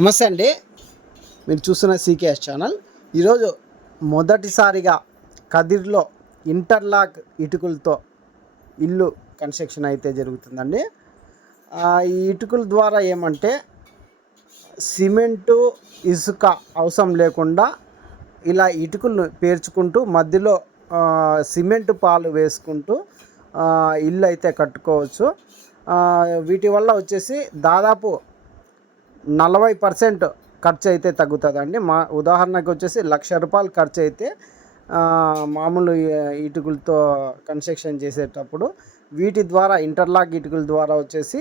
నమస్తే అండి. మీరు చూస్తున్న సీకేఎస్ ఛానల్. ఈరోజు మొదటిసారిగా కదిర్లో ఇంటర్లాక్ ఇటుకలతో ఇల్లు కన్స్ట్రక్షన్ అయితే జరుగుతుందండి. ఈ ఇటుకల ద్వారా ఏమంటే సిమెంటు ఇసుక అవసరం లేకుండా ఇలా ఇటుకలను పేర్చుకుంటూ మధ్యలో సిమెంటు పాలు వేసుకుంటూ ఇల్లు అయితే కట్టుకోవచ్చు. వీటి వల్ల వచ్చేసి దాదాపు 40% ఖర్చు అయితే తగ్గుతుందండి. ఉదాహరణకు వచ్చేసి ₹1,00,000 ఖర్చు అయితే మామూలు ఇటుకలతో కన్స్ట్రక్షన్ చేసేటప్పుడు వీటి ద్వారా ఇంటర్లాక్ ఇటుకల ద్వారా వచ్చేసి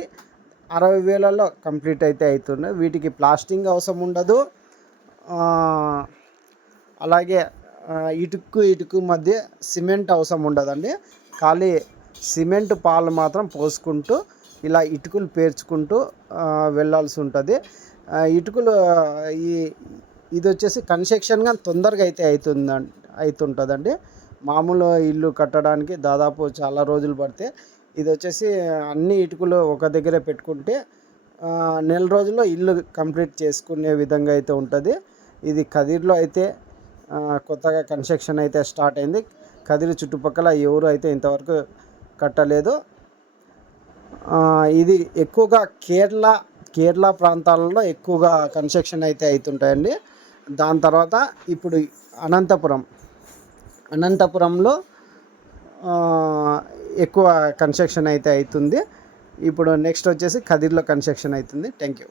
60,000లో కంప్లీట్ అయితే అవుతుంది. వీటికి ప్లాస్టింగ్ అవసరం ఉండదు. అలాగే ఇటుకు మధ్య సిమెంట్ అవసరం ఉండదండి. ఖాళీ సిమెంట్ పాలు మాత్రం పోసుకుంటూ ఇలా ఇటుకలు పేర్చుకుంటూ వెళ్ళాల్సి ఉంటుంది. ఇటుకలు ఇది వచ్చేసి కన్స్ట్రక్షన్గా తొందరగా అయితే అవుతుంటుందండి. మామూలు ఇల్లు కట్టడానికి దాదాపు చాలా రోజులు పడితే ఇది వచ్చేసి అన్ని ఇటుకలు ఒక దగ్గరే పెట్టుకుంటే నెల రోజుల్లో ఇల్లు కంప్లీట్ చేసుకునే విధంగా అయితే ఉంటుంది. ఇది కదిర్లో అయితే కొత్తగా కన్స్ట్రక్షన్ అయితే స్టార్ట్ అయింది. కదిరి చుట్టుపక్కల ఎవరు అయితే ఇంతవరకు కట్టలేదు. ఇది ఎక్కువగా కేరళ ప్రాంతాలలో ఎక్కువగా కన్స్ట్రక్షన్ అయితే అవుతుంటాయండి. దాని తర్వాత ఇప్పుడు అనంతపురంలో ఎక్కువ కన్స్ట్రక్షన్ అయితే అవుతుంది. ఇప్పుడు నెక్స్ట్ వచ్చేసి కదిర్లో కన్స్ట్రక్షన్ అవుతుంది. Thank you.